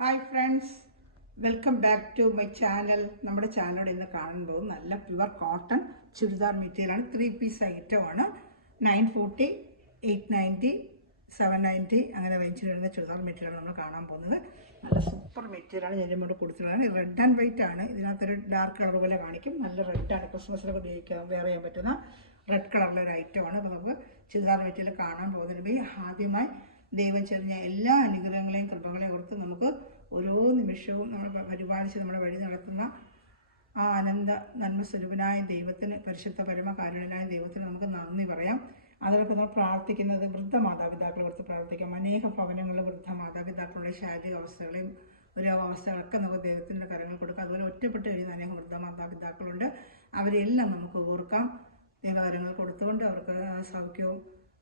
Hi friends, welcome back to my channel. നമ്മുടെ channel ഇന്ന് കാണുമ്പോൾ നല്ല പ്യുവർ കോട്ടൺ ചുരിദാർ മെറ്റീരിയലാണ്. 3 പീസ് ഐറ്റമാണ്. 940, 890, 790 അങ്ങനെ റേഞ്ചിൽ വരുന്ന ചുരിദാർ മെറ്റീരിയലാണ് നമ്മൾ കാണാൻ പോകുന്നത്. നല്ല സൂപ്പർ മെറ്റീരിയലാണ്. ഞാൻ ഇവിടെ കൊടുത്തിട്ടുള്ളതാണ്. റെഡ് ആൻഡ് വൈറ്റ് ആണ്. ഇതിനകത്തൊരു ഡാർക്ക് കളർ പോലെ കാണിക്കും. നല്ല റെഡാണ്. ക്രിസ്മസിലൊക്കെ ഉപയോഗിക്കാൻ വെയർ ചെയ്യാൻ പറ്റുന്ന റെഡ് കളറിലെ ഒരു ഐറ്റമാണ്. അപ്പോൾ നമുക്ക് ചുരിദാർ മെറ്റീരിയൽ കാണാൻ പോകുന്നതിന് ആദ്യമായി ദൈവം ചെറിയ എല്ലാ അനുഗ്രഹങ്ങളെയും കൃപകളെയും ഓർത്ത് നമുക്ക് ഓരോ നിമിഷവും നമ്മൾ പരിപാലിച്ച് നമ്മുടെ വഴി നടത്തുന്ന ആ ആനന്ദ നന്മസ്വരൂപനായ ദൈവത്തിന്, പരിശുദ്ധ പരമകാരുണ്യനായ ദൈവത്തിന് നമുക്ക് നന്ദി പറയാം. അതോടൊപ്പം നമ്മൾ പ്രാർത്ഥിക്കുന്നത് വൃദ്ധ മാതാപിതാക്കളെ ഓർത്ത് പ്രാർത്ഥിക്കാം. അനേക ഭവനങ്ങളിൽ വൃദ്ധ മാതാപിതാക്കളുടെ ശാരീരിക അവസ്ഥകളെയും ഓരോ അവസ്ഥകളൊക്കെ നമുക്ക് ദൈവത്തിൻ്റെ കരങ്ങൾ കൊടുക്കാം. അതുപോലെ ഒറ്റപ്പെട്ട് കഴിയുന്ന അനേകം വൃദ്ധ മാതാപിതാക്കളുണ്ട്. അവരെല്ലാം നമുക്ക് ഓർക്കാം. ദൈവകരങ്ങൾ കൊടുത്തുകൊണ്ട് അവർക്ക് സൗഖ്യവും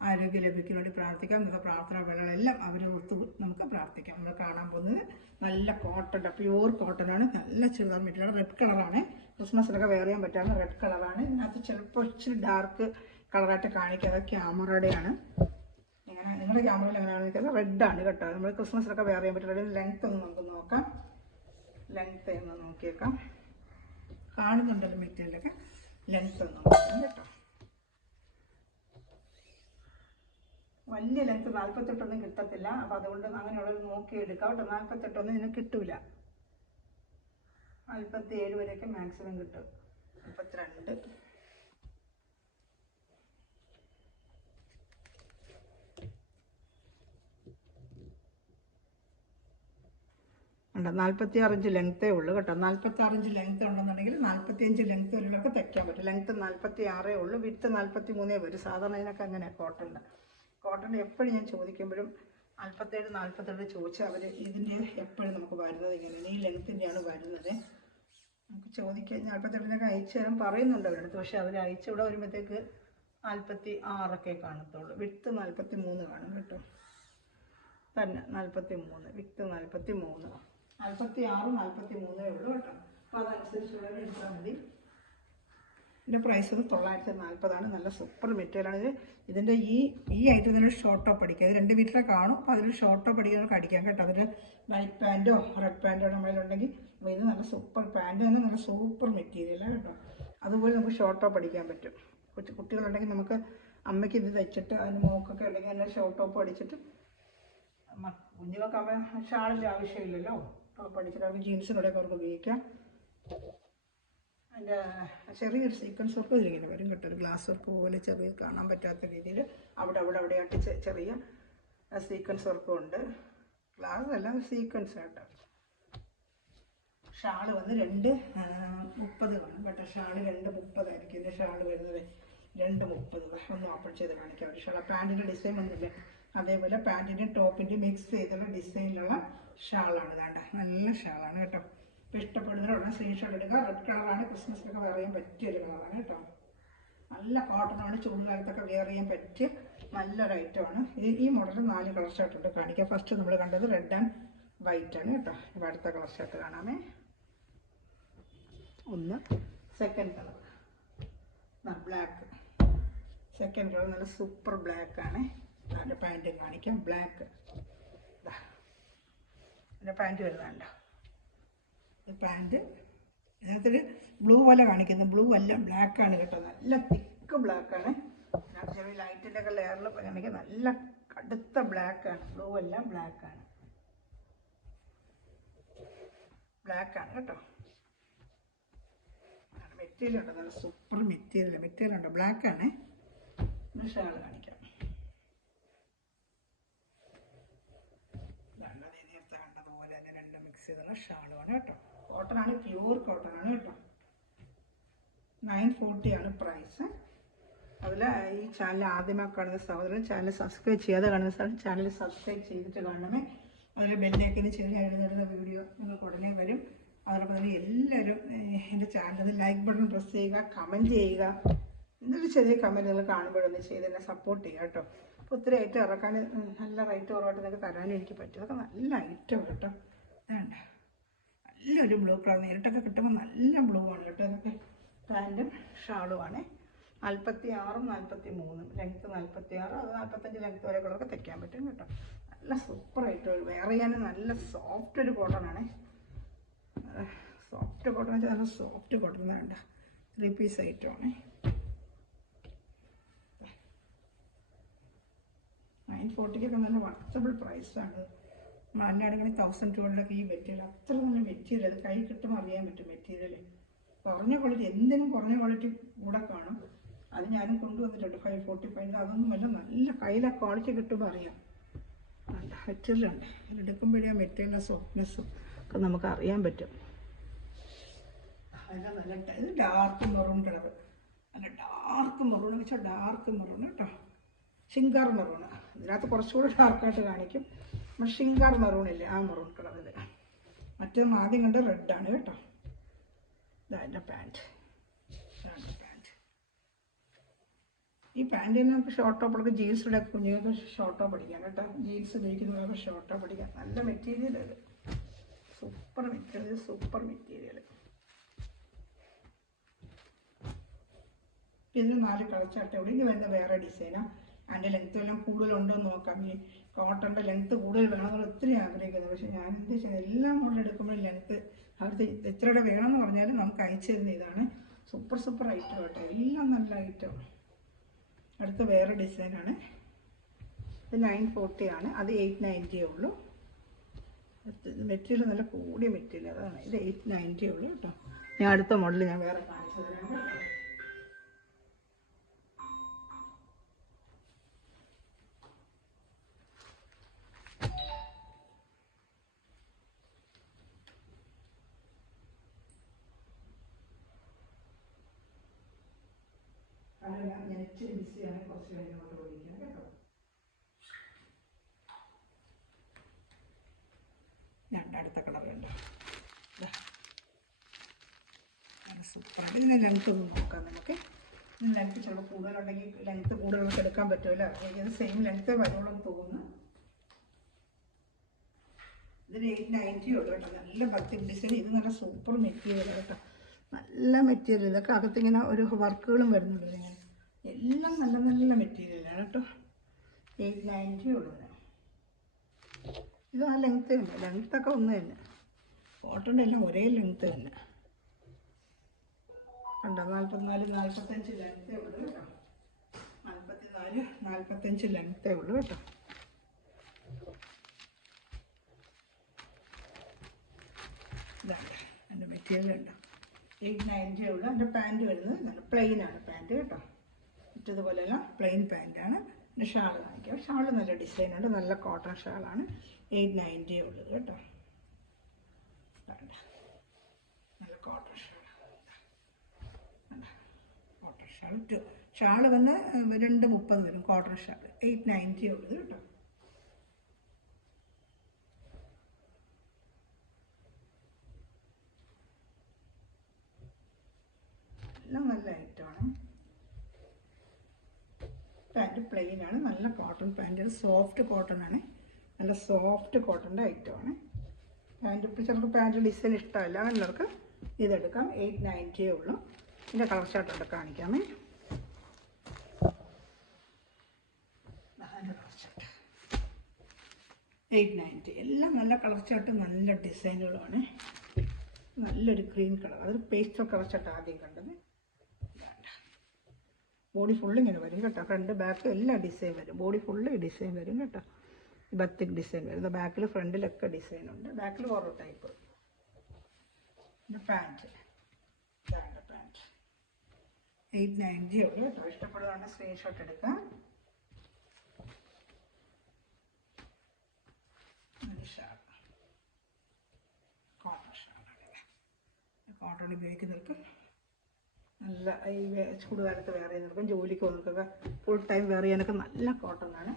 ആരോഗ്യം ലഭിക്കാൻ വേണ്ടി പ്രാർത്ഥിക്കാം. നമുക്ക് പ്രാർത്ഥന വേളകളെല്ലാം അവരെ ഓർത്ത് നമുക്ക് പ്രാർത്ഥിക്കാം. നമ്മൾ കാണാൻ പോകുന്നത് നല്ല കോട്ടൺ, പ്യൂർ കോട്ടനാണ്. നല്ല ചുരിദാർ മെറ്റീരിയൽ, റെഡ് കളറാണ്. ക്രിസ്മസിലൊക്കെ വെയർ ചെയ്യാൻ പറ്റാവുന്ന റെഡ് കളറാണ്. ഇതിനകത്ത് ചിലപ്പോൾ ഇച്ചിരി ഡാർക്ക് കളറായിട്ട് കാണിക്കാതെ ക്യാമറയുടെയാണ്. ഇങ്ങനെ നിങ്ങളുടെ ക്യാമറയിൽ എങ്ങനെയാണെന്ന് വെച്ചാൽ റെഡാണ് കേട്ടോ. നമ്മൾ ക്രിസ്മസിലൊക്കെ വെയർ ചെയ്യാൻ പറ്റും. ലെങ്ത് ഒന്ന് നമുക്ക് നോക്കാം. ലെങ്ത് ഒന്ന് നോക്കിയേക്കാം. കാണുന്നുണ്ടല്ലോ മെറ്റീരിയലൊക്കെ. ലെങ്ത് ഒന്ന് നോക്കാം കേട്ടോ. വലിയ ലെങ്ത് 48 കിട്ടത്തില്ല. അപ്പോൾ അതുകൊണ്ട് അങ്ങനെയുള്ളത് നോക്കി എടുക്കാം കേട്ടോ. 48 ഇതിന് കിട്ടൂല. 47 വരെയൊക്കെ മാക്സിമം കിട്ടും. 42 ഉണ്ട്. 46 ഇഞ്ച് ലെങ്ത്തേ ഉള്ളൂ കേട്ടോ. 46 ഇഞ്ച് ലെങ്ത്ത് ഉണ്ടെന്നുണ്ടെങ്കിൽ 45 ലെങ്ത്ത് വരെയൊക്കെ തയ്ക്കാൻ പറ്റും. ലെങ്ത്ത് 46 ഉള്ളൂ. വിത്ത് 43 വരും. സാധാരണ ഇതിനൊക്കെ അങ്ങനെയാണ് കോട്ടൺ എപ്പോഴും ഞാൻ ചോദിക്കുമ്പോഴും 47 ചോദിച്ചാൽ അവർ ഇതിൻ്റെ എപ്പോഴും നമുക്ക് വരുന്നത് ഇങ്ങനെയാണ്. ഈ ലെങ്ത്തിൻ്റെയാണ് വരുന്നത്. നമുക്ക് ചോദിക്കാൻ 47 അയച്ചു തരാൻ പറയുന്നുണ്ട് അവരടുത്ത്. പക്ഷേ അവർ അയച്ചു ഇവിടെ വരുമ്പോഴത്തേക്ക് 46 കാണത്തുള്ളൂ. വിത്ത് 43 കാണും കേട്ടോ. തന്നെ 43, വിത്ത് 43, 46, 43 ഉള്ളൂ കേട്ടോ. അപ്പോൾ അതനുസരിച്ചുള്ള എടുത്താൽ മതി. ഇതിൻ്റെ പ്രൈസ് 940 നല്ല സൂപ്പർ മെറ്റീരിയലാണ്. ഇതിൻ്റെ ഈ ഐറ്റത്തിന് ഷോർട്ട് ടോപ്പ് അടിക്കുക. അത് 2 മീറ്റർ കാണും. അപ്പോൾ അതിൽ ഷോർട്ട് ടോപ്പ് അടിക്കുന്നവർക്ക് അടിക്കാം കേട്ടോ. അതിൽ വൈറ്റ് പാൻറ്റോ റെഡ് പാൻറ്റോ നമ്മളിലുണ്ടെങ്കിൽ അപ്പോൾ ഇത് നല്ല സൂപ്പർ പാൻറ്റ് തന്നെ, നല്ല സൂപ്പർ മെറ്റീരിയലാണ് കേട്ടോ. അതുപോലെ നമുക്ക് ഷോർട്ട് ടോപ്പ് അടിക്കാൻ പറ്റും. കുട്ടികളുണ്ടെങ്കിൽ നമുക്ക് അമ്മയ്ക്ക് ഇത് തയ്ച്ചിട്ട് അതിന് മോക്കൊക്കെ ഉണ്ടെങ്കിൽ അതിൻ്റെ ഷോർട്ട് ടോപ്പ് അടിച്ചിട്ട്, കുഞ്ഞുങ്ങൾക്കാകുമ്പോൾ ഷാളിൻ്റെ ആവശ്യമില്ലല്ലോ. ടോപ്പ് അടിച്ചിട്ട് അവർക്ക് ജീൻസിനോടൊക്കെ അവർക്ക് ഉപയോഗിക്കാം. അതിൻ്റെ ചെറിയൊരു സീക്വൻസ് വർക്ക് ഇതിലിങ്ങനെ വരും കേട്ടോ. ഒരു ഗ്ലാസ് വർക്ക് പോലെ ചെറിയ കാണാൻ പറ്റാത്ത രീതിയിൽ അവിടെയായിട്ട് ചെറിയ സീക്വൻസ് വർക്കും ഉണ്ട്. ഗ്ലാസ് അല്ല, സീക്വൻസ് കേട്ടോ. ഷാള് വന്ന് 230 കാണും കേട്ടോ. ഷാള് 230 ആയിരിക്കും. ഇതിൻ്റെ ഷാള് വരുന്നത് 230. ഒന്ന് ഓപ്പൺ ചെയ്ത് കാണിക്കാം. ഒരു ഷാള പാൻറ്റിൻ്റെ ഡിസൈൻ വന്നില്ലേ, അതേപോലെ പാൻറ്റിൻ്റെ ടോപ്പിൻ്റെ മിക്സ് ചെയ്തുള്ള ഡിസൈനിലുള്ള ഷാളാണ്. വേണ്ട നല്ല ഷാളാണ് കേട്ടോ. ഇപ്പോൾ ഇഷ്ടപ്പെടുന്നവരുടനെ സ്ക്രീൻഷോട്ട് എടുക്കുക. റെഡ് കളറാണ്. ക്രിസ്മസിലൊക്കെ വെയർ ചെയ്യാൻ പറ്റിയൊരു കളറാണ് കേട്ടോ. നല്ല കോട്ടണാണ്. ചൂടുകാലത്തൊക്കെ വെയർ ചെയ്യാൻ പറ്റിയ നല്ലൊരു ഐറ്റമാണ്. ഈ മോഡൽ 4 കളർ ഷർട്ടുണ്ട് കാണിക്കാം. ഫസ്റ്റ് നമ്മൾ കണ്ടത് റെഡ് ആൻഡ് വൈറ്റ് ആണ് കേട്ടോ. ഇപ്പോൾ അടുത്ത കളർ ഷർട്ട് കാണാമേ. ഒന്ന് second colour black. Second colour നല്ല സൂപ്പർ ബ്ലാക്കാണ്. അതിൻ്റെ പാൻറ്റ് കാണിക്കാം. ബ്ലാക്ക്. അതിൻ്റെ പാൻറ്റ് വരുന്നുണ്ടോ? ഈ പാൻറ്റ് ഇതിനകത്തൊരു ബ്ലൂ പോലെ കാണിക്കുന്നത്. ബ്ലൂ അല്ല, ബ്ലാക്കാണ് കേട്ടോ. നല്ല തിക്ക് ബ്ലാക്കാണ്. ചെറിയ ലൈറ്റിൻ്റെ ഒക്കെ ലെയറിൽ കാണിക്കുക. നല്ല കടുത്ത ബ്ലാക്കാണ്. ബ്ലൂ അല്ല, ബ്ലാക്കാണ് കേട്ടോ. മെറ്റീരിയൽ ഉണ്ടോ? നല്ല സൂപ്പർ മെറ്റീരിയൽ ഉണ്ടോ? ബ്ലാക്കാണ്. ഷാൾ കാണിക്കാം. നേരത്തെ കണ്ടതുപോലെ തന്നെ 2 മിക്സ് ചെയ്തുള്ള ഷാളുമാണ് കേട്ടോ. കോട്ടനാണ്, പ്യൂർ കോട്ടനാണ് കേട്ടോ. 940 ആണ് പ്രൈസ്. അതിൽ ഈ ചാനൽ ആദ്യമായി കാണുന്ന സഹോദരൻ ചാനൽ സബ്സ്ക്രൈബ് ചെയ്യാതെ കാണുന്ന ചാനൽ സബ്സ്ക്രൈബ് ചെയ്തിട്ട് കാണണമേ. അതിൽ ബെല്ലൈക്കന് ചെറിയ എഴുതുന്ന വീഡിയോ നിങ്ങൾക്ക് ഉടനെ വരും. അതോടൊപ്പം തന്നെ എല്ലാവരും എൻ്റെ ചാനലിൽ ലൈക്ക് ബട്ടൺ പ്രസ് ചെയ്യുക, കമൻറ്റ് ചെയ്യുക. എന്തൊരു ചെറിയ കമൻറ്റ് നിങ്ങൾ കാണുമ്പോഴൊന്ന് ചെയ്ത് എന്നെ സപ്പോർട്ട് ചെയ്യുക കേട്ടോ. അപ്പോൾ ഒത്തിരി ഐറ്റം ഇറക്കാൻ നല്ല റേറ്റ് കുറവായിട്ട് നിങ്ങൾക്ക് തരാനും എനിക്ക് പറ്റും. അതൊക്കെ നല്ല ഐറ്റം കേട്ടോ. വേണ്ട നല്ലൊരു ബ്ലൂ കളർ നേരിട്ടൊക്കെ കിട്ടുമ്പോൾ നല്ല ബ്ലൂ ആണ് കേട്ടോ. അതൊക്കെ പാൻറ്റും ഷാളുമാണ്. 46, 43 ലെങ്ത്ത് 46, അത് 45 ലെങ്ത്ത് വരെ കളറൊക്കെ തയ്ക്കാൻ പറ്റും കേട്ടോ. നല്ല സൂപ്പറായിട്ട് വെയർ ചെയ്യാൻ നല്ല സോഫ്റ്റ് ഒരു കോട്ടണാണ്. സോഫ്റ്റ് കോട്ടൺ വെച്ചാൽ നല്ല സോഫ്റ്റ് കോട്ടൺ വേണ്ട 3 പീസ് ഐറ്റമാണ്. 940 നല്ല വർത്തബിൾ പ്രൈസാണ്. അല്ലാണെങ്കിൽ 1200 ഈ മെറ്റീരിയൽ അത്ര നല്ല മെറ്റീരിയൽ, അത് കൈ കിട്ടുമ്പോൾ അറിയാൻ പറ്റും മെറ്റീരിയൽ. കുറഞ്ഞ ക്വാളിറ്റി, എന്തിനും കുറഞ്ഞ ക്വാളിറ്റി കൂടെ കാണും. അത് ഞാനും കൊണ്ടുവന്നിട്ടുണ്ട് 545. അതൊന്നുമല്ല, നല്ല കയ്യിലെ ക്വാളിറ്റി കിട്ടുമ്പോൾ അറിയാം. മെറ്റീരിയൽ ഉണ്ട്, എടുക്കുമ്പോഴേ മെറ്റീരിയലിൻ്റെ സോഫ്റ്റ്നെസ്സും ഒക്കെ നമുക്ക് അറിയാൻ പറ്റും. അതിൻ്റെ നല്ല ഇത് ഡാർക്ക് മെറൂൺ കളർ, നല്ല ഡാർക്ക് മെറൂൺ എന്ന് വെച്ചാൽ ഡാർക്ക് മെറൂൺ കേട്ടോ, ഷിങ്കാർ മെറൂണ്. ഇതിനകത്ത് കുറച്ചുകൂടി ഡാർക്കായിട്ട് കാണിക്കും. നമ്മൾ ഷിങ്കാർ മെറൂണില്ലേ, ആ മെറൂൺ കളർ. ഇത് മറ്റേത് ആദ്യം കണ്ട റെഡാണ് കേട്ടോ. ഇതതിൻ്റെ പാൻറ്റ്. ഈ പാൻറ്റിന് നമുക്ക് ഷോർട്ട് ടോപ്പ് എടുക്കാം, ജീൻസിൻ്റെ കുഞ്ഞുങ്ങൾക്ക് ഷോർട്ട് ടോപ്പ് അടിക്കാം കേട്ടോ. ജീൻസ് ഉപയോഗിക്കുന്നവർക്ക് ഷോർട്ട് ടോപ്പ് അടിക്കാം. നല്ല മെറ്റീരിയൽ അത്, സൂപ്പർ മെറ്റീരിയൽ, സൂപ്പർ മെറ്റീരിയൽ. ഇതിന് 4 കളർ ചട്ടയോടെ. ഇനി വരുന്ന വേറെ ഡിസൈനാണ്. അതിൻ്റെ ലെങ്ത്ത് എല്ലാം കൂടുതലുണ്ടോ എന്ന് നോക്കാം. ഈ കോട്ടൻ്റെ ലെങ്ത്ത് കൂടുതൽ വേണമെന്നുള്ള ഒത്തിരി ആഗ്രഹിക്കുന്നത്. പക്ഷേ ഞാൻ എന്ത് വെച്ചാൽ എല്ലാ മോഡൽ എടുക്കുമ്പോഴും ലെങ്ത്ത് അവർക്ക് എത്രയുടെ വേണമെന്ന് പറഞ്ഞാലും നമുക്ക് അയച്ചു തരുന്ന ഇതാണ്. സൂപ്പർ ഐറ്റം കേട്ടോ, എല്ലാം നല്ല ഐറ്റം. അടുത്ത വേറെ ഡിസൈനാണ്. ഇത് 940 ആണ്, അത് 890 ഉള്ളൂ. മെറ്റീരിയൽ നല്ല കൂടിയ മെറ്റീരിയൽ, അതാണ്. ഇത് 890 ഉള്ളൂ കേട്ടോ. ഞാൻ അടുത്ത മോഡൽ ഞാൻ വേറെ കാണിച്ചു തരാം കേട്ടോ. ഞാൻ ഇച്ചിരി ബിസിയാണ്, കുറച്ച് കഴിഞ്ഞോട്ട് വിളിക്കാം കേട്ടോ. ഞാൻ അടുത്ത കളർ കണ്ടോ, സൂപ്പറാണ്. ഇതിൻ്റെ ലെങ്ത്ത് ഒന്ന് നോക്കാം നമുക്ക്. ഇതിന് ലെങ്ത്ത് ചിലപ്പോൾ കൂടുതലുണ്ടെങ്കിൽ ലെങ്ത്ത് കൂടുതലൊക്കെ എടുക്കാൻ പറ്റുമല്ലോ. ഇത് സെയിം ലെങ്ത്തേ വരുള്ളൂ എന്ന് തോന്നുന്നു. ഇതിന് 890 ഉള്ളൂ കേട്ടോ. നല്ല ബത്തിക് ഡിസൈൻ. ഇത് നല്ല സൂപ്പർ മെറ്റീരിയൽ കേട്ടോ, നല്ല മെറ്റീരിയൽ. ഇതൊക്കെ അകത്തിങ്ങനെ ഒരു വർക്കുകളും വരുന്നുണ്ട്. ഇങ്ങനെ എല്ലാം നല്ല നല്ല മെറ്റീരിയലാണ് കേട്ടോ. 890 ഉള്ളത്. ഇത് ആ ലെങ്ത്ത് തന്നെ, ലെങ്ത്തൊക്കെ ഒന്ന് തന്നെ. കോട്ടൻ്റെ എല്ലാം ഒരേ ലെങ്ത്ത് തന്നെ കണ്ടോ. 44, 45 ലെങ്ത്തേ ഉള്ളൂ കേട്ടോ. 44, 45 ലെങ്ത്തേ ഉള്ളൂ കേട്ടോ. ഇതാണ് എൻ്റെ മെറ്റീരിയൽ ഉണ്ടോ. 890 ഉള്ളൂ. എൻ്റെ പാൻറ്റ് വരുന്നത് നല്ല പ്ലെയിനാണ് പാൻറ്റ് കേട്ടോ. മറ്റതുപോലെയല്ല, പ്ലെയിൻ പാൻറ്റാണ്. പിന്നെ ഷാൾ കാണിക്കാം. ഷാൾ നല്ല ഡിസൈനുണ്ട്, നല്ല കോട്ടൺ ഷാളാണ്. 890 ഉള്ളത് കേട്ടോ. നല്ല cotton shawl, cotton shawl. Shawl വന്ന് 230 വരും കോട്ടൺ ഷാൾ. 890 ഉള്ളത് കേട്ടോ. എല്ലാം നല്ല ഐറ്റമാണ്. പാൻറ്റ് പ്ലെയിനാണ്, നല്ല കോട്ടൺ പാൻറ്റ്. സോഫ്റ്റ് കോട്ടൺ ആണ്, നല്ല സോഫ്റ്റ് കോട്ടൻ്റെ ഐറ്റമാണ്. പാൻറ്റ് ഇപ്പോൾ ചിലർക്ക് പാൻറ്റ് ഡിസൈൻ ഇഷ്ടമല്ല, എല്ലാവർക്കും ഇതെടുക്കാം. 890 ഉള്ളൂ. ഇതിൻ്റെ കളർ ചാർട്ട് കാണിക്കാമേ. അതിൻ്റെ കളർ ചാർട്ട് 890. എല്ലാം നല്ല കളർ ചാർട്ട്, നല്ല ഡിസൈനുകളാണ്. നല്ലൊരു ഗ്രീൻ കളർ, അതൊരു പേസ്റ്റൽ കളർ ചാർട്ട് ആദ്യം കണ്ടത്. ബോഡി ഫുള്ള് ഇങ്ങനെ വരും കേട്ടോ. ഫ്രണ്ട് ബാക്ക് എല്ലാം ഡിസൈൻ വരും. ബോഡി ഫുള്ള് ഈ ഡിസൈൻ വരും കേട്ടോ. ബത്തിക് ഡിസൈൻ വരുന്നത്. ബാക്കിൽ ഫ്രണ്ടിലൊക്കെ ഡിസൈൻ ഉണ്ട്. ബാക്കിൽ ഓരോ ടൈപ്പ്. പിന്നെ പാൻറ്റ്, ഇതാണ് പാൻറ്റ്. 890 ഉള്ളൂ കേട്ടോ. ഇഷ്ടപ്പെടുകയാണെങ്കിൽ സ്ക്രീൻഷോട്ട് എടുക്കാം. Shawl, cotton ഷാളാണ്. കോട്ടൺ ഉപയോഗിക്കുന്നവർക്ക് നല്ല ഈ ചൂടുകാലത്ത് വെയർ ചെയ്യുന്നവർക്കും ജോലിക്ക് പോകുന്നവർക്കൊക്കെ ഫുൾ ടൈം വെയർ ചെയ്യാനൊക്കെ നല്ല കോട്ടണാണ്.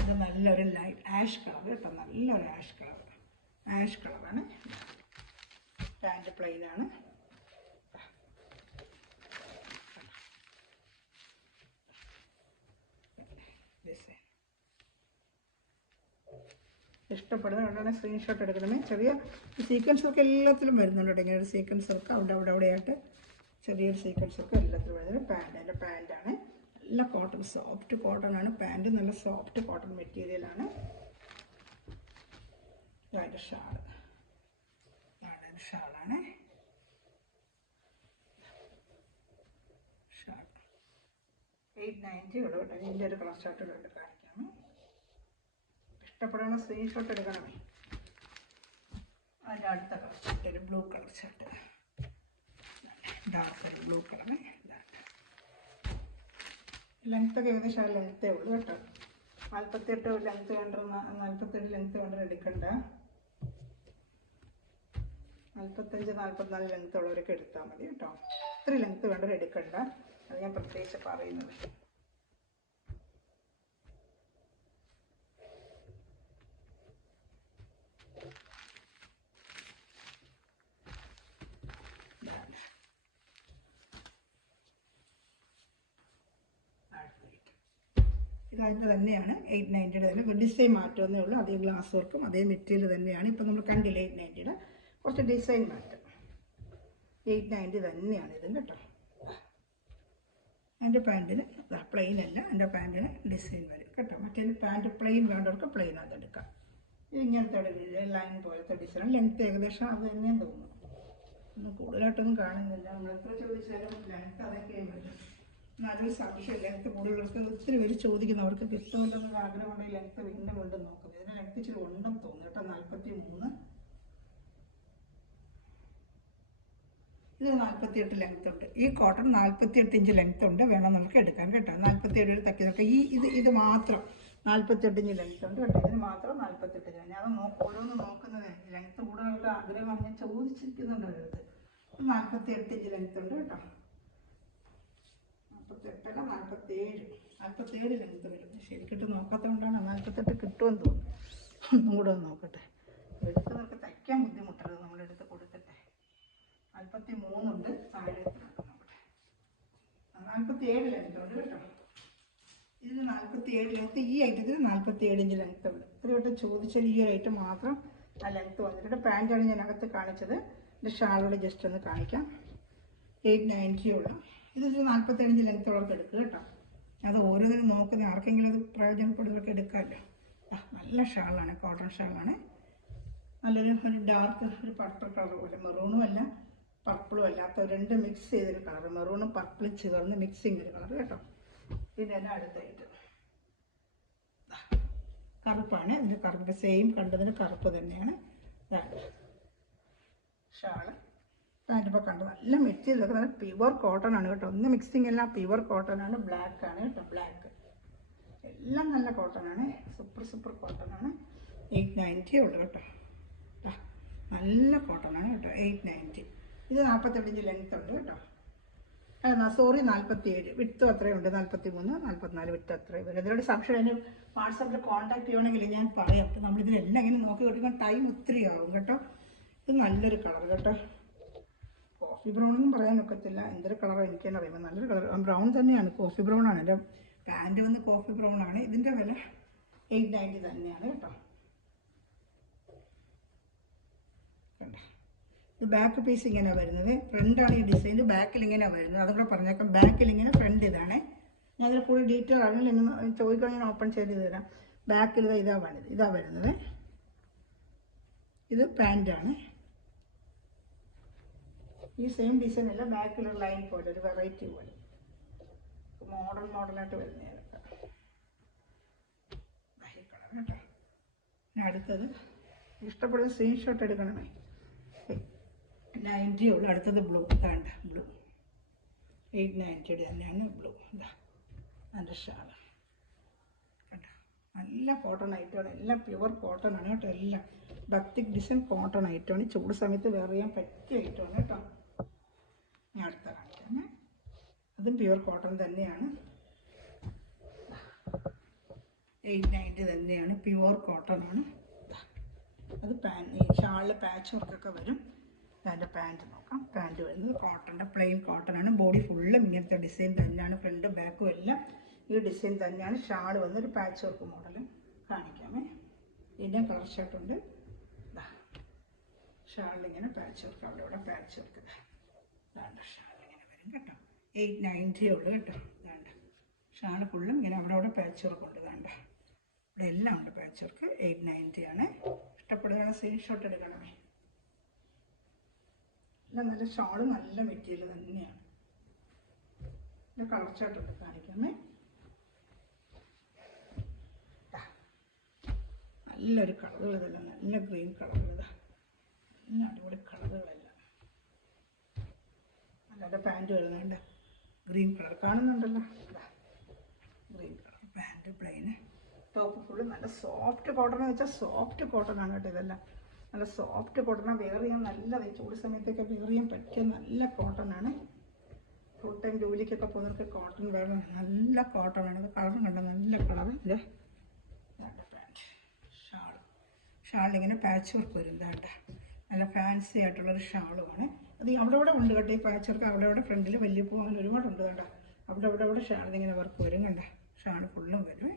ഇത് നല്ലൊരു ലൈറ്റ് ആഷ് കളർ കേട്ടോ, നല്ലൊരു ആഷ് കളറാണ്. പാൻറ്റ് പ്ലെയിനാണ്. ഡിസൈൻ ഇഷ്ടപ്പെടുന്നതുകൊണ്ടാണ് സ്ക്രീൻഷോട്ട് എടുക്കണമേ. ചെറിയ സീക്വൻസ് വർക്ക് എല്ലാത്തിലും വരുന്നുണ്ട്. ഇങ്ങനെ ഒരു സീക്വൻസ് വർക്ക് അവിടെയായിട്ട് ചെറിയൊരു സീക്വൻസ് വർക്ക് എല്ലാത്തിലും വരുന്നത്. പാൻറ്റ്, അതിൻ്റെ പാൻറ്റാണ്. നല്ല കോട്ടൺ, സോഫ്റ്റ് കോട്ടൺ ആണ്. പാൻറ്റ് നല്ല സോഫ്റ്റ് കോട്ടൺ മെറ്റീരിയലാണ്. ഇതായിട്ട് ഷാള്, ഇതാണ് ഷാളാണ്. ഷാൾ 890 ഉള്ളൂ കേട്ടോ. ഇതിൻ്റെ ഒരു കളർ ഷർട്ട് ഇട്ട് കാണിക്കാം. ഇഷ്ടപ്പെടുന്ന സ്ക്രീൻഷോട്ട് എടുക്കണമേ. അതിൻ്റെ അടുത്ത കളർ ഷർട്ട് ഒരു ബ്ലൂ കളർ ഷർട്ട്, ഡാർക്ക് ഒരു ബ്ലൂ കളറ്. ലെങ്ത്തൊക്കെ ഏകദേശം ആ ലെങ്ത്തേ ഉള്ളൂ കേട്ടോ. 48 ലെങ്ത്ത് വേണ്ട, 47 ലെങ്ത്ത് വേണ്ട എടുക്കണ്ട. 45, 44 ലെങ്ത്ത് ഉള്ളവരൊക്കെ എടുത്താൽ മതി കേട്ടോ. ഇത്ര ലെങ്ത്ത് വേണ്ടവർ എടുക്കണ്ട, അത് ഞാൻ പ്രത്യേകിച്ച് പറയുന്നത്. ഇതതിൻ്റെ തന്നെയാണ് 890 തന്നെ. ഡിസൈൻ മാറ്റമേ ഉള്ളൂ. അതേ ഗ്ലാസ് വർക്കും അതേ മെറ്റീരിയൽ തന്നെയാണ്. ഇപ്പം നമ്മൾ കണ്ടില്ല 890 കുറച്ച് ഡിസൈൻ മാറ്റം. 890 തന്നെയാണ് ഇതും കേട്ടോ. എൻ്റെ പാൻറ്റിന് പ്ലെയിൻ അല്ല, എൻ്റെ പാൻറ്റിന് ഡിസൈൻ വരും കേട്ടോ. മറ്റേ പാൻറ്റ് പ്ലെയിൻ വേണ്ടവർക്ക് പ്ലെയിൻ അതെടുക്കാം. ഇങ്ങനത്തെ ലൈൻ പോലത്തെ ഡിസൈൻ. ലെങ്ത്ത് ഏകദേശം അത് തന്നെയും തോന്നുന്നു. ഒന്നും കൂടുതലായിട്ടൊന്നും കാണുന്നില്ല. നമ്മൾ എത്ര ചോദിച്ചാലും ലെങ്ത്ത് അതൊക്കെ വരും. നല്ലൊരു സംശയം, ലെങ്ത്ത് കൂടുതലുള്ളവർക്ക് ഒത്തിരി പേര് ചോദിക്കുന്നവർക്ക് കിട്ടുമല്ലെന്നൊരു ആഗ്രഹമുണ്ടെങ്കിൽ ലെങ്ത്ത് വീണ്ടും വീണ്ടും നോക്കുന്നത്. ഇതിന് ലെങ്ത്ത് ഇച്ചിരി ഉണ്ടെന്ന് തോന്നുന്നു കേട്ടോ. 43, ഇത് 48 ലെങ്ത്ത് ഉണ്ട്. ഈ കോട്ടൺ 48 ഇഞ്ച് ലെങ്ത്ത് ഉണ്ട്. വേണം നമുക്ക് എടുക്കാൻ കേട്ടോ. 47 തക്കിയതൊക്കെ ഇത് മാത്രം 48 ഇഞ്ച് ലെങ്ത്ത് ഉണ്ട് കേട്ടോ. ഇതിന് മാത്രം 48 ഇഞ്ച്. ഞാൻ ഓരോന്ന് നോക്കുന്നത് ലെങ്ത്ത് കൂടുതലുള്ള ആഗ്രഹമാണ്. ഞാൻ ചോദിച്ചിരിക്കുന്നുണ്ട് അടുത്ത്. 48 ഇഞ്ച് ലെങ്ത്ത് ഉണ്ട് കേട്ടോ. 48 അല്ല 47 ലെങ്ത്ത് വരും. ശരിക്കിട്ട് നോക്കാത്തതുകൊണ്ടാണ്. 48 കിട്ടുമെന്ന് തോന്നുന്നു. ഒന്നും കൂടെ ഒന്ന് നോക്കട്ടെ. എടുത്ത് നമുക്ക് തയ്ക്കാൻ ബുദ്ധിമുട്ടരുത്. നമ്മളെടുത്ത് കൊടുത്തിട്ടെ. 43 ഉണ്ട്. താഴെ നോക്കട്ടെ. 47 ലെങ്ത്ത് ഉണ്ട് കേട്ടോ. ഇതിന് 47 ലെങ്ത്ത്. ഈ ഐറ്റത്തിന് 47 ഇഞ്ച് ലെങ്ത്ത് ഉണ്ട്. ഇത്രയോട്ട് ചോദിച്ചാൽ ഈ ഒരു ഐറ്റം മാത്രം ആ ലെങ്ത്ത് വന്നിട്ട്. പാൻറ്റാണ് ഞാൻ അകത്ത് കാണിച്ചത്. എൻ്റെ ഷാളോട് ജസ്റ്റ് ഒന്ന് കാണിക്കാം. 890 ഉള്ള ഇതൊരു 47 ഇഞ്ച് ലെങ്ത്ത് ഉള്ളവർക്ക് എടുക്കുക കേട്ടോ. അത് ഓരോന്നിനും നോക്കുന്ന ആർക്കെങ്കിലും അത് പ്രയോജനപ്പെടുന്നവർക്ക് എടുക്കാമല്ലോ. നല്ല ഷാളാണ്, കോട്ടൺ ഷാളാണ്. നല്ലൊരു ഡാർക്ക് ഒരു പർപ്പിൾ കളർ പോലെ, മെറൂണും അല്ല പർപ്പിളും അല്ലാത്ത രണ്ട് മിക്സ് ചെയ്തൊരു കളർ. മെറൂണും പർപ്പിളും ചേർന്ന് മിക്സിങ് ഒരു കളർ കേട്ടോ. പിന്നെ അടുത്തായിട്ട് കറുപ്പാണ്. ഇതിൻ്റെ കറുപ്പ് സെയിം കണ്ടതിന് കറുപ്പ് തന്നെയാണ്. ഇതാണ് ഷാള്. പാൻറ്റ് ഇപ്പോൾ കണ്ടു. നല്ല മെറ്റീരിയലൊക്കെ നല്ല പ്യുവർ കോട്ടൺ ആണ് കേട്ടോ. ഒന്ന് മിക്സിങ് എല്ലാം പ്യുവർ കോട്ടൺ ആണ്. ബ്ലാക്ക് ആണ് കേട്ടോ. ബ്ലാക്ക് എല്ലാം നല്ല കോട്ടൺ ആണ്. സൂപ്പർ കോട്ടൺ ആണ്. 890 ഉള്ളു കേട്ടോ. നല്ല കോട്ടൺ ആണ് കേട്ടോ. 890. ഇത് 48 ഇഞ്ച് ലെങ്ത്ത് ഉണ്ട് കേട്ടോ. സോറി 47 വിട്ടും അത്രയുണ്ട്. 43, 44 വിട്ട് അത്രയും വരും. ഇതിനോട് സംശയം എന്നെ വാട്സാപ്പിൽ കോൺടാക്ട് ചെയ്യണമെങ്കിൽ ഞാൻ പറയാം. അപ്പോൾ നമ്മളിതിനെല്ലാം ഇങ്ങനെ നോക്കി കൊടുക്കാൻ ടൈം ഒത്തിരി ആവും കേട്ടോ. ഇത് നല്ലൊരു കളർ കേട്ടോ. കോഫി ബ്രൗൺ ഒന്നും പറയാനൊക്കത്തില്ല. എന്തൊരു കളർ എനിക്ക് തന്നെ അറിയുമ്പോൾ നല്ലൊരു കളർ. ബ്രൗൺ തന്നെയാണ്, കോഫി ബ്രൗൺ ആണ്. എൻ്റെ പാൻറ്റ് വന്ന് കോഫി ബ്രൗൺ ആണ്. ഇതിൻ്റെ വില 890 തന്നെയാണ് കേട്ടോ. കണ്ടോ, ഇത് ബാക്ക് പീസ് ഇങ്ങനെ വരുന്നത്. ഫ്രണ്ടാണ് ഈ ഡിസൈൻ, ബാക്കിൽ ഇങ്ങനെ വരുന്നത്. അതുകൂടെ പറഞ്ഞേക്കാം. ബാക്കിൽ ഇങ്ങനെ, ഫ്രണ്ട് ഇതാണ്. ഞാൻ അതിൽ കൂടുതൽ ഡീറ്റെയിൽ ആണെങ്കിൽ ഇന്ന് ചോദിക്കാൻ ഞാൻ ഓപ്പൺ ചെയ്ത് തരാം. ബാക്കിൽ ഇതാ വരുന്നത്. ഇത് പാൻറ്റാണ്. ഈ സെയിം ഡിസൈൻ അല്ല, ബാക്കിലൊരു ലൈൻ പോലെ ഒരു വെറൈറ്റി പോലെ മോഡലായിട്ട് വരുന്നതൊക്കെ കളർ കേട്ടോ. പിന്നെ അടുത്തത് ഇഷ്ടപ്പെടുന്ന സ്ക്രീൻഷോട്ട് എടുക്കണമേ. 90 ഉള്ളു. അടുത്തത് ബ്ലൂ. ഇതാണ്ട് ബ്ലൂ. 890 തന്നെയാണ് ബ്ലൂ. ഇതാ അതിൻ്റെ ഷാൾ കേട്ടോ. നല്ല കോട്ടൺ ഐറ്റമാണ്. എല്ലാം പ്യുവർ കോട്ടൺ ആണ് കേട്ടോ. എല്ലാം ബത്തിക് ഡിസൈൻ കോട്ടൺ ഐറ്റമാണ്. ചൂട് സമയത്ത് വെയർ ചെയ്യാൻ പറ്റിയ ഐറ്റമാണ് കേട്ടോ. ഞാൻ അടുത്ത കാണിക്കാം. അതും പ്യുവർ കോട്ടൺ തന്നെയാണ്. 890 തന്നെയാണ്. പ്യുവർ കോട്ടൺ ആണ്. അത് ഈ ഷാളിൽ പാച്ച് വർക്കൊക്കെ വരും. അതിൻ്റെ പാൻറ്റ് നോക്കാം. പാൻറ്റ് വരുന്നത് കോട്ടൻ്റെ പ്ലെയിൻ കോട്ടൺ ആണ്. ബോഡി ഫുള്ളും ഇങ്ങനത്തെ ഡിസൈൻ തന്നെയാണ്. ഫ്രണ്ടും ബാക്കും എല്ലാം ഈ ഡിസൈൻ തന്നെയാണ്. ഷാൾ വന്നൊരു പാച്ച് വർക്ക് മോഡൽ കാണിക്കാമേ. ഇതിൻ്റെ കളർ ഷർട്ടുണ്ട്. ഷാളിലിങ്ങനെ പാച്ച് വർക്ക്, അവിടെ പാച്ച് വർക്ക്. ഷാളിങ്ങനെ വരും കേട്ടോ. 890 ഉള്ളു കേട്ടോ. ഷാൾ ഫുള്ളും ഇങ്ങനെ അവിടെ പാച്ച് വർക്ക് ഉണ്ട്. കണ്ട ഇവിടെ എല്ലാം ഉണ്ട് പാച്ച് വർക്ക്. 890 ആണ്. ഇഷ്ടപ്പെടുകയാണ് സ്ക്രീൻഷോട്ട് എടുക്കണമേ. എല്ലാം നല്ല ഷാള് നല്ല മെറ്റീരിയൽ തന്നെയാണ്. ഇത് കളർ ചാർട്ട് കാണിക്കാമേ. നല്ലൊരു കളറുകൾ ഇതെല്ലാം നല്ല ഗ്രീൻ കളറുകൾ, നല്ല അടിപൊളി കളറുകളെല്ലാം. നല്ല പാൻറ്റ് വരുന്നുണ്ട് ഗ്രീൻ കളർ കാണുന്നുണ്ടല്ലോ. ഗ്രീൻ കളർ പാൻറ്റ് പ്ലെയിന്, ടോപ്പ് ഫുള്ള് നല്ല സോഫ്റ്റ് കോട്ടൺ എന്ന് വെച്ചാൽ സോഫ്റ്റ് കോട്ടൺ ആണ് കേട്ടോ. ഇതെല്ലാം നല്ല സോഫ്റ്റ് കോട്ടണാണ്. വെയർ ചെയ്യാൻ നല്ലത്, ചൂട് സമയത്തൊക്കെ വെയർ ചെയ്യാൻ പറ്റിയ നല്ല കോട്ടൺ ആണ്. ഫുൾ ടൈം ജോലിക്കൊക്കെ പോകുന്നവർക്ക് കോട്ടൺ വേണം. നല്ല കോട്ടൺ ആണ്. ഇത് കളറും കണ്ട നല്ല കളർ. ഇത് പാൻറ്റ് ഷാളിങ്ങനെ പാച്ച് വർക്ക് വരും. ഇതാണ്ട നല്ല ഫാൻസി ആയിട്ടുള്ളൊരു ഷാളുമാണ്. അത് അവിടെ ഉണ്ട് കേട്ടോ. ഈ പാച്ച് വർക്ക് അവിടെ ഫ്രണ്ടിൽ വലിയ പൂ അങ്ങനെ ഒരുപാടുണ്ട്. കണ്ട അവിടെ ഷാളിങ്ങനെ വർക്ക് വരും. കണ്ട ഷാൾ ഫുള്ളും വരും.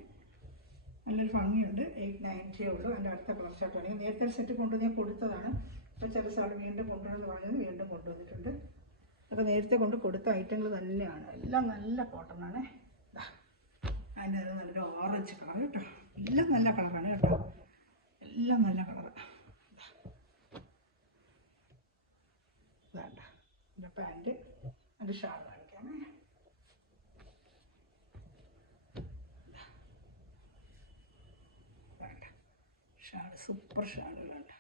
നല്ലൊരു ഭംഗിയുണ്ട്. 890 ഉള്ളൂ. അതിൻ്റെ അടുത്ത കളർ ചാർട്ട് വേണമെങ്കിൽ നേരത്തെ ഒരു സെറ്റ് കൊണ്ടുവന്ന് ഞാൻ കൊടുത്തതാണ്. ഇപ്പോൾ ചില സാറ് വീണ്ടും കൊണ്ടുവന്ന് പറഞ്ഞത് വീണ്ടും കൊണ്ടുവന്നിട്ടുണ്ട്. അതൊക്കെ നേരത്തെ കൊടുത്ത ഐറ്റങ്ങൾ തന്നെയാണ്. എല്ലാം നല്ല കോട്ടണാണ്. അതിൻ്റെ നല്ലൊരു ഓറഞ്ച് കളർ കേട്ടോ. എല്ലാം നല്ല കളറാണ് കേട്ടോ. എല്ലാം നല്ല കളറാണ്. വേണ്ട എൻ്റെ പാൻറ്റ് എൻ്റെ ഷാൾ കാണിക്കാമേ. വേണ്ട ഷാൾ സൂപ്പർ ഷാളുകളുണ്ട്.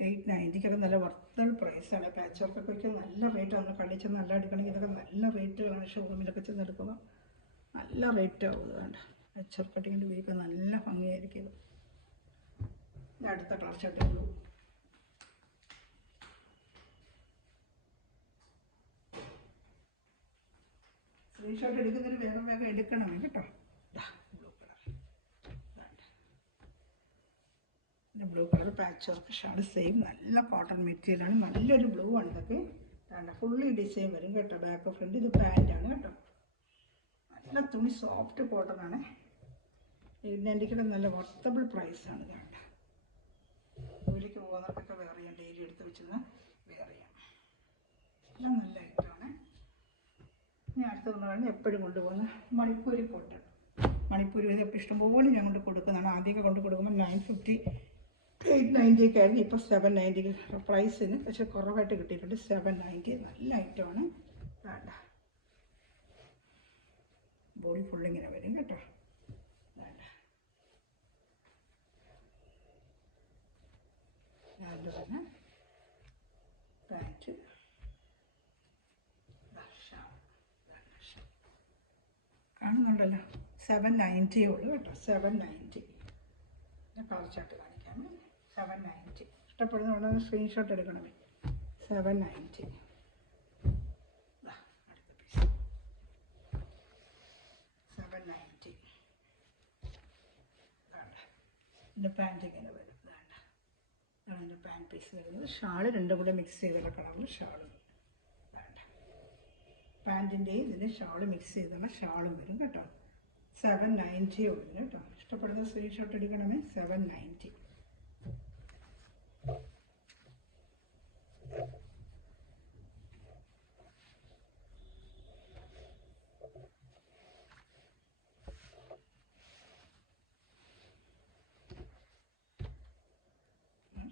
890 നല്ല വർത്തൽ പ്രൈസാണ്. പാച്ച് വർക്കൊക്കെ വയ്ക്കാൻ നല്ല റേറ്റാണ്. നമ്മൾ കള്ളിൽ ചെന്ന് നല്ല എടുക്കണമെങ്കിൽ ഇതൊക്കെ നല്ല റേറ്റുകളാണ്. ഷോറൂമിലൊക്കെ ചെന്ന് എടുക്കുമ്പോൾ നല്ല റേറ്റ് ആവും. വേണ്ട പാച്ച് വർക്ക് കട്ടിങ്ങിൻ്റെ ഉപയോഗിക്കാൻ നല്ല ഭംഗിയായിരിക്കും. ഇത് അടുത്ത കളർ ചട്ടേ ഉള്ളൂ. സ്ക്രീൻഷോട്ട് എടുക്കുന്നൊരു വേഗം എടുക്കണമേ കേട്ടോ. Blue colour, blue colour patch work shawl same നല്ല കോട്ടൺ മെറ്റീരിയലാണ്. നല്ലൊരു ബ്ലൂ ആണ് ഇതൊക്കെ. വേണ്ട ഫുള്ളി ഡിസൈൻ വരും കേട്ടോ. Back front. ഇത് പാൻറ്റാണ് കേട്ടോ. നല്ല തുണി സോഫ്റ്റ് കോട്ടൺ ആണ്. ഇതിൻ്റെ നല്ല വർത്തബിൾ പ്രൈസാണ്. വേണ്ട ജോലിക്ക് പോകുന്നവർക്കൊക്കെ വെയർ ചെയ്യാം. ഡെയിലി എടുത്ത് വെച്ചിരുന്ന് വെയർ ചെയ്യാം. എല്ലാം നല്ല ഐറ്റമാണ്. ഇനി അടുത്തതെന്ന് പറഞ്ഞാൽ എപ്പോഴും കൊണ്ടുപോകുന്ന മണിപ്പൂരി കോട്ടൺ. മണിപ്പൂരി എപ്പോൾ ഇഷ്ടംപോലെ ഞാൻ കൊടുക്കുന്നതാണ്. ആദ്യമൊക്കെ കൊടുക്കുമ്പോൾ 950 890 ഒക്കെ ആയിരുന്നു. ഇപ്പോൾ 790 പ്രൈസിന് പക്ഷെ കുറവായിട്ട് കിട്ടിയിട്ടുണ്ട്. 790 നല്ല ഐറ്റമാണ്. വേണ്ട ബോഡി ഫുള്ളിങ്ങനെ വരും കേട്ടോ. വേണ്ട അതിൻ്റെ തന്നെ പാൻറ്റ് കാണുന്നുണ്ടല്ലോ. 790 ഉള്ളൂ കേട്ടോ. 790 കളർ ചാർട്ട് കാണിക്കാമേ. 790 ഇഷ്ടപ്പെടുന്നതുകൊണ്ടൊന്ന് സ്ക്രീൻഷോട്ട് എടുക്കണമേ. 790 അടുത്ത പീസ് 790. എൻ്റെ പാൻറ്റ് ഇങ്ങനെ വരും. വേണ്ട അതാണ് എൻ്റെ പാൻറ്റ് പീസ് വരുന്നത്. ഷാള് രണ്ടും കൂടെ മിക്സ് ചെയ്തുള്ള കളറിൽ ഷാളും. വേണ്ട പാൻറ്റിൻ്റെയും ഇതിൻ്റെ ഷാള് മിക്സ് ചെയ്തുള്ള ഷാളും വരും കേട്ടോ. 790 ഉള്ളു കേട്ടോ. ഇഷ്ടപ്പെടുന്ന സ്ക്രീൻഷോട്ട് എടുക്കണമേ. 790.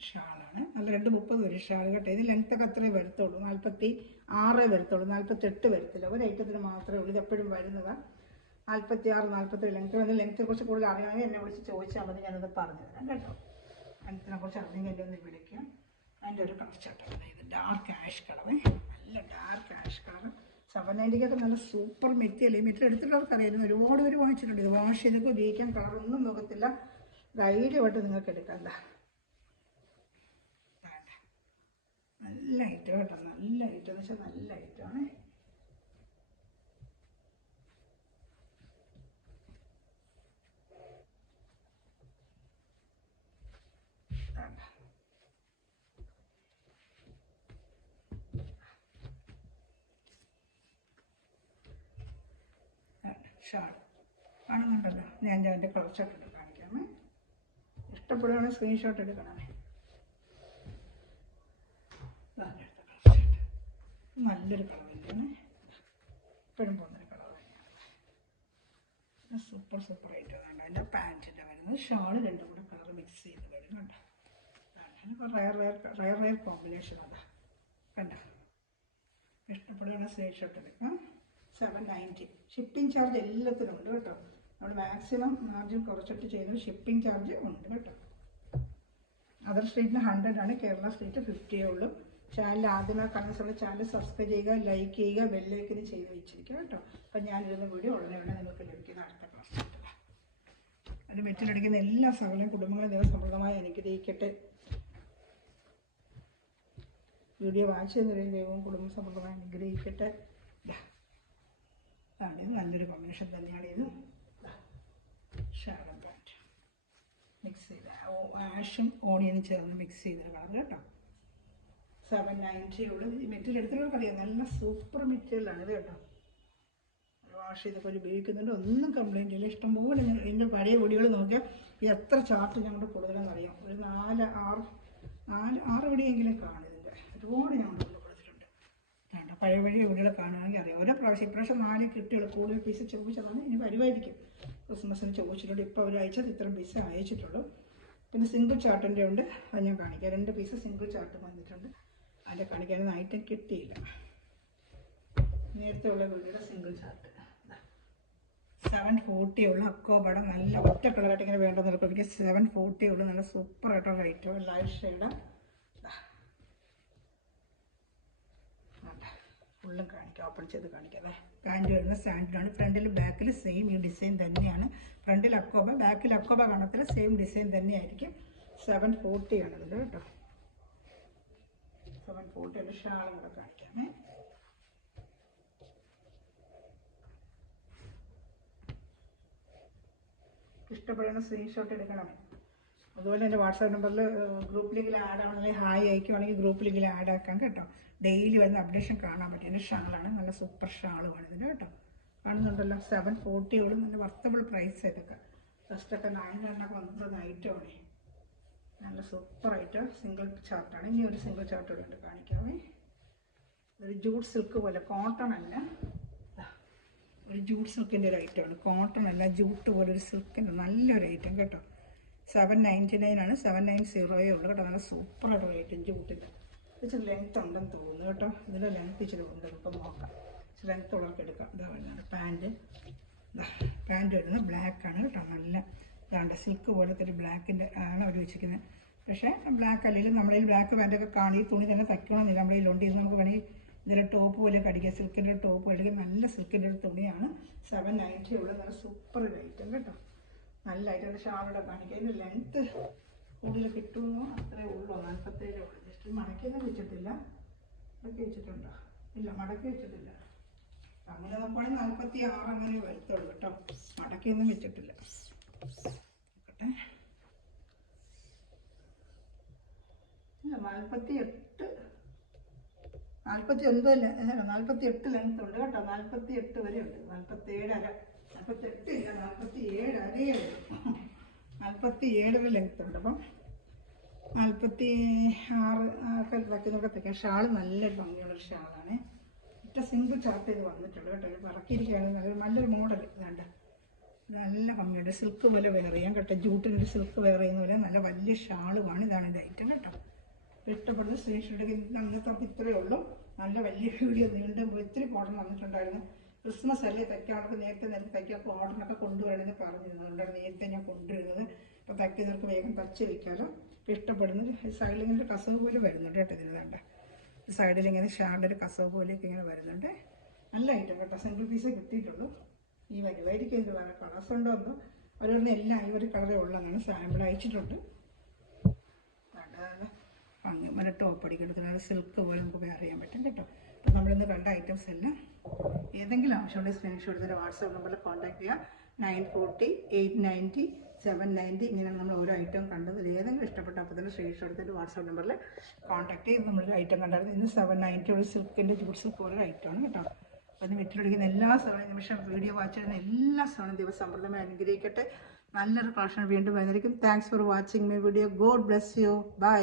ഷാളാണ്. നല്ല 230 വരും ഷാൾ കേട്ടോ. ഇത് ലെങ്ത്തൊക്കെ അത്രേ വരത്തുള്ളൂ. 46 വരത്തുള്ളൂ. 48 വരത്തില്ല. ഒരു ഐറ്റത്തിന് മാത്രമേ ഉള്ളൂ. ഇത് എപ്പോഴും വരുന്നതാണ്. 46 47 ലെങ്ത്തെ കുറിച്ച് കൂടുതൽ അറിയണമെങ്കിൽ എന്നെ വിളിച്ച് ചോദിച്ചാൽ മതി. ഞാനത് പറഞ്ഞു തരാം കേട്ടോ. അതിനെക്കുറിച്ച് അറിഞ്ഞെങ്കിൽ എന്നെ ഒന്ന് വിളിക്കാം. അതിൻ്റെ ഒരു കളർ ചാട്ടാണ് ഇത്. Dark ash colour. നല്ല ഡാർക്ക് ആഷ് കളർ. 790 നല്ല സൂപ്പർ മെറ്റീരിയൽ. ഈ മെറ്റീരിയൽ എടുത്തിട്ടുള്ളവർക്ക് അറിയായിരുന്നു. ഒരുപാട് പേര് വാങ്ങിച്ചിട്ടുണ്ട്. ഇത് വാഷ് ചെയ്തൊക്കെ ഉപയോഗിക്കാൻ കളറൊന്നും നോക്കത്തില്ല. ധൈര്യമായിട്ട് നിങ്ങൾക്ക് എടുക്കാം. നല്ല ഐറ്റം കേട്ടോ. നല്ല ഐറ്റം എന്ന് വെച്ചാൽ നല്ല ഐറ്റമാണ്. ഷാൾ കാണുന്നുണ്ടല്ലോ. ഞാൻ അതിൻ്റെ കളർ ചാർട്ട് കാണിക്കാമേ. ഇഷ്ടപ്പെടുകയാണെങ്കിൽ സ്ക്രീൻഷോട്ട് എടുക്കണമേ. നല്ലൊരു കളർ തന്നെയാണ്. എപ്പോഴും പോകുന്നൊരു കളർ തന്നെയാണ്. സൂപ്പർ ആയിട്ട് വേണ്ട. അതിൻ്റെ പാൻറ്റിൻ്റെ വരുന്നത് ഷാള് രണ്ടും കൂടെ കളർ മിക്സ് ചെയ്ത് വരുന്നുണ്ട്. റയർ കോമ്പിനേഷൻ അതാ കണ്ട. ഇഷ്ടപ്പെടുന്ന സ്ക്രീൻഷോട്ട് എടുക്കാം. 790. ഷിപ്പിംഗ് ചാർജ് എല്ലാത്തിനും ഉണ്ട് കേട്ടോ. നമ്മൾ മാക്സിമം മാർജിൻ കുറച്ചിട്ട് ചെയ്യുന്നത് ഷിപ്പിംഗ് ചാർജ് ഉണ്ട് കേട്ടോ. അതർ സ്റ്റേറ്റിന് 100 ആണ്, കേരള സ്റ്റേറ്റ് 50 ഉള്ളൂ. ചാനൽ ആദ്യമായി കാണുന്ന സമയത്ത് ചാനൽ സബ്സ്ക്രൈബ് ചെയ്യുക, ലൈക്ക് ചെയ്യുക, ബെല്ലൈക്കന് ചെയ്ത് വെച്ചിരിക്കുക കേട്ടോ. അപ്പം ഞാനിരുന്ന വീഡിയോ ഉടനെ നിങ്ങൾക്ക് ലഭിക്കുന്ന അടുത്ത ക്ലാസ്. അതിന് മെറ്റിലടിക്കുന്ന എല്ലാ സകലം കുടുംബങ്ങളെ ദൈവം സമൃദ്ധമായി അനുഗ്രഹിക്കട്ടെ. വീഡിയോ വാച്ച് ചെയ്യുന്നവരെയും ദൈവവും കുടുംബ സമൃദ്ധമായി അനുഗ്രഹിക്കട്ടെ. ഇത് നല്ലൊരു കോമ്പിനേഷൻ തന്നെയാണ്. ഇത് ഷാഡോ പാൻറ്റ് മിക്സ് ചെയ്ത് ആഷും ഓണിയനും ചേർന്ന് മിക്സ് ചെയ്തൊരു കളർ കേട്ടോ. 790 ഉള്ളത്. ഈ മെറ്റീരിയൽ എടുത്തവർക്ക് അറിയാം, നല്ല സൂപ്പർ മെറ്റീരിയലാണ് ഇത് കേട്ടോ. വാഷ് ചെയ്തൊക്കെ ഒരു ഉപയോഗിക്കുന്നുണ്ട്, ഒന്നും കംപ്ലൈൻറ്റ് ഇല്ല. ഇഷ്ടംപോലെ എൻ്റെ പഴയ വീഡിയോകൾ നോക്കിയാൽ എത്ര ചാർട്ട് ഞങ്ങളുടെ കൂടുതലെന്ന് അറിയാം. ഒരു 4-6 വീഡിയോയെങ്കിലും കാണും. ഇതിൻ്റെ ഒരുപാട് ഞങ്ങളുടെ കൊടുത്തിട്ടുണ്ട്. വേണ്ട പഴയ വീഡിയോകൾ കാണുകയാണെങ്കിൽ അറിയാം. ഓരോ പ്രാവശ്യം ഇപ്രാവശ്യം 4 കിട്ടിയുള്ളൂ. കൂടുതൽ പീസ് ചോദിച്ചതാണ്. ഇനി വരുമായിരിക്കും. ക്രിസ്മസിന് ചോദിച്ചിട്ടുണ്ട്. ഇപ്പോൾ അവർ അയച്ചത് ഇത്രയും പീസ് അയച്ചിട്ടുള്ളൂ. പിന്നെ സിംഗിൾ ചാർട്ടിൻ്റെ ഉണ്ട്, അത് ഞാൻ കാണിക്കാം. 2 പീസ് സിംഗിൾ ചാർട്ട് വന്നിട്ടുണ്ട്. അതിൻ്റെ കാണിക്കാനൊന്നും ഐറ്റം കിട്ടിയില്ല. നേരത്തെ ഉള്ള വീഡിയോയുടെ സിംഗിൾ ചാർട്ട് 740 ഉള്ള അക്കോബട നല്ല ഒറ്റ കളറായിട്ട് ഇങ്ങനെ വേണ്ടെന്ന് എടുക്കും. എനിക്ക് 740 ഉള്ളൂ. നല്ല സൂപ്പറായിട്ടുള്ള റേറ്റ്. ലൈറ്റ് ഷെയ്ഡ് ഫുള്ളും കാണിക്കാം. ഓപ്പൺ ചെയ്ത് കാണിക്കാം. പാൻറ്റ് വരുന്ന സ്റ്റാൻഡേർഡാണ്. ഫ്രണ്ടിലും ബാക്കിൽ സെയിം ഈ ഡിസൈൻ തന്നെയാണ്. ഫ്രണ്ടിൽ അക്കോബ, ബാക്കിൽ അക്കോബ കാണത്തില്ല, സെയിം ഡിസൈൻ തന്നെയായിരിക്കും. 740 ആണ് ഇതിൽ കേട്ടോ. 740 ഷാളും കൂടെ കാണിക്കാമേ. ഇഷ്ടപ്പെടുന്ന സ്ക്രീൻഷോട്ട് എടുക്കണം. അതുപോലെ എൻ്റെ വാട്സാപ്പ് നമ്പറിൽ ഗ്രൂപ്പ് ലിങ്കിൽ ആഡ് ആവണമെങ്കിൽ ഹായ് അയക്കുവാണെങ്കിൽ ഗ്രൂപ്പ് ലിങ്കിൽ ആഡ് ആക്കാം കേട്ടോ. ഡെയിലി വരുന്ന അപ്ഡേഷൻ കാണാൻ പറ്റും. എൻ്റെ ഷാളാണ്, നല്ല സൂപ്പർ ഷാളുമാണ് ഇതിൻ്റെ കേട്ടോ. കാണുന്നുണ്ടല്ലോ 740 ഉള്ളൂ. നല്ല വർത്തബിൾ പ്രൈസ് ഇതൊക്കെ. ഫസ്റ്റൊക്കെ 900 വന്നിട്ടുള്ള ഐറ്റമാണ്. നല്ല സൂപ്പറായിട്ട് സിംഗിൾ ചാർട്ടാണ്. ഇനി ഒരു സിംഗിൾ ചാർട്ട് ഇവിടെ ഉണ്ട്, കാണിക്കാമേ. ഒരു ജൂട്ട് സിൽക്ക് പോലെ, കോട്ടൺ അല്ല, ഒരു ജൂട്ട് സിൽക്കിൻ്റെ ഒരു ഐറ്റമാണ്. കോട്ടൺ അല്ല, ജൂട്ട് പോലെ ഒരു സിൽക്കിൻ്റെ നല്ലൊരു ഐറ്റം കേട്ടോ. 799 ആണ്. 790 ഉള്ളൂ കേട്ടോ. നല്ല സൂപ്പറായിട്ടുള്ള ഐറ്റം ജൂട്ടിൻ്റെ. ഇച്ചിരി ലെങ്ത്ത് ഉണ്ടെന്ന് തോന്നുന്നു കേട്ടോ. ഇതിൻ്റെ ലെങ്ത്ത് ഇച്ചിരി ഉണ്ട്, നമുക്ക് നോക്കാം. ഇച്ചിരി ലെങ്ത്ത് ഉള്ളവർക്ക് എടുക്കാം. ഇതാ വരുന്നത് പാൻറ്റ് വരുന്നത് ബ്ലാക്കാണ് കേട്ടോ. നല്ല ഇതാണ്ട് സിൽക്ക് പോലത്തെ ഒരു ബ്ലാക്കിൻ്റെ ആണ് അവർ വെച്ചിരിക്കുന്നത്. പക്ഷേ ബ്ലാക്ക് അല്ലെങ്കിൽ നമ്മുടെ ഈ ബ്ലാക്ക് പാൻറ്റൊക്കെ കാണി തുണി തന്നെ തയ്ക്കണമെന്നില്ല. നമ്മുടെ കയ്യിലുണ്ട്. ഇത് നമുക്ക് വേണമെങ്കിൽ ഇതിൻ്റെ ടോപ്പ് പോലെ കടിക്കുക. സിൽക്കിൻ്റെ ടോപ്പ് അല്ലെങ്കിൽ നല്ല സിൽക്കിൻ്റെ ഒരു തുണിയാണ്. 790 ഉള്ള നല്ല സൂപ്പർ ഒരു ഐറ്റം കേട്ടോ. നല്ല ഐറ്റം. ഷാളോടെ കാണിക്കുക. ഇതിൻ്റെ ലെങ്ത്ത് കൂടുതൽ കിട്ടുമോ അത്രേ ഉള്ളൂ. 47 ഉള്ളൂ. ജസ്റ്റ് മടക്കിയൊന്നും വെച്ചിട്ടില്ല. മടക്കി വെച്ചിട്ടുണ്ടോ? ഇല്ല, മടക്കി വെച്ചിട്ടില്ല. അങ്ങനെ നോക്കുവാണെങ്കിൽ 46 അങ്ങനെ വരുത്തുള്ളൂ കേട്ടോ. മടക്കിയൊന്നും വെച്ചിട്ടില്ല. നോക്കട്ടെ. ഇല്ല, 49 അല്ല, 48 ലെങ്ത് ഉണ്ട് കേട്ടോ. 48 വരെ ഉണ്ട്. 47 അര, 48 ഇല്ല, 47 അരയേ ഉള്ളൂ. 47 ലെങ്ത് ഉണ്ട്. അപ്പം 46 ഒക്കെ വയ്ക്കുന്നൊക്കെ തയ്ക്കാം. ഷാള് നല്ലൊരു ഭംഗിയുള്ളൊരു ഷാളാണ്. ഒറ്റ സിംഗിൾ ചാർട്ട് ചെയ്ത് വന്നിട്ടുണ്ട് കേട്ടോ. പറക്കിയിരിക്കുകയാണ്. നല്ലൊരു മോഡൽ ഇതാണ്ട്. നല്ല ഭംഗിയുണ്ട്. സിൽക്ക് പോലെ വെയർ ചെയ്യാം കേട്ടോ. ജൂട്ടിൻ്റെ സിൽക്ക് വെയർ ചെയ്യുന്ന പോലെ നല്ല വലിയ ഷാളുമാണ്. ഇതാണ് എൻ്റെ ഐറ്റം കേട്ടോ. ഇഷ്ടപ്പെടുന്ന സ്ക്രീൻഷോട്ട് അന്നത്തെ ഇത്രയേ ഉള്ളൂ. നല്ല വലിയ വീഡിയോ നീണ്ടും ഒത്തിരി കോട്ടൺ വന്നിട്ടുണ്ടായിരുന്നു. ക്രിസ്മസ് അല്ലേ തയ്ക്കാർക്ക് നേരത്തെ തയ്ക്കാൻ കോട്ടണൊക്കെ കൊണ്ടുവരണമെന്ന് പറഞ്ഞിരുന്നു. അതുകൊണ്ടാണ് നേരത്തെ ഞാൻ കൊണ്ടുവരുന്നത്. അപ്പോൾ തയ്ക്കുന്നവർക്ക് വേഗം തച്ച് വയ്ക്കാമല്ലോ. ഇഷ്ടപ്പെടുന്നത് സൈഡിൽ ഇങ്ങനെ ഒരു കസവ് പോലെ വരുന്നുണ്ട് കേട്ടോ. ഇതിന് വേണ്ട സൈഡിൽ ഇങ്ങനെ ഷാളിൻ്റെ ഒരു കസവ് പോലെയൊക്കെ ഇങ്ങനെ വരുന്നുണ്ട്. നല്ല ഐറ്റം കേട്ടോ. സിംഗിൾ പീസേ കിട്ടിയിട്ടുള്ളൂ. ഈ വരുമായിരിക്കും. ഇത് വേറെ കളേഴ്സ് ഉണ്ടോ എന്തോ. അവരൊന്നും എല്ലാം ഈ ഒരു കളറേ ഉള്ളതാണ്. സാമ്പിൾ അയച്ചിട്ടുണ്ട്. അങ്ങ് മറ്റേ ടോപ്പ് അടിക്കെടുത്തിട്ട് സിൽക്ക് പോലെ നമുക്ക് വെയർ ചെയ്യാൻ പറ്റും കേട്ടോ. അപ്പോൾ നമ്മളിന്ന് കണ്ട ഐറ്റംസ് എല്ലാം ഏതെങ്കിലും ആവശ്യമുണ്ടെങ്കിൽ സ്ക്രീൻഷോട്ട് എടുത്തിട്ട് വാട്സാപ്പ് നമ്പറിൽ കോൺടാക്ട് ചെയ്യുക. 940 890 790 ഇങ്ങനെയാണ് നമ്മൾ ഓരോ ഐറ്റം കണ്ടത്. ഏതെങ്കിലും ഇഷ്ടപ്പെട്ട അപ്പോൾ തന്നെ സ്ക്രീൻഷോട്ട് എടുത്തിട്ട് വാട്സാപ്പ് നമ്പറിൽ കോൺടാക്ട് ചെയ്ത് നമ്മളൊരു ഐറ്റം കണ്ടായിരുന്നു. ഇന്ന് 790 ഒരു സിൽക്കിൻ്റെ ജൂട്ട് സിൽക്ക് പോലൊരു ഐറ്റമാണ് കേട്ടോ. അപ്പോൾ അത് വീട്ടിലടിക്കുന്ന എല്ലാ സമയം നിമിഷം വീഡിയോ വാച്ച് ചെയ്യുന്ന എല്ലാ സമയം ദിവസം സമൃദ്ധമായി അനുഗ്രഹിക്കട്ടെ. നല്ലൊരു കളക്ഷൻ വീണ്ടും വന്നിരിക്കും. Thanks for watching my video. God bless you. By.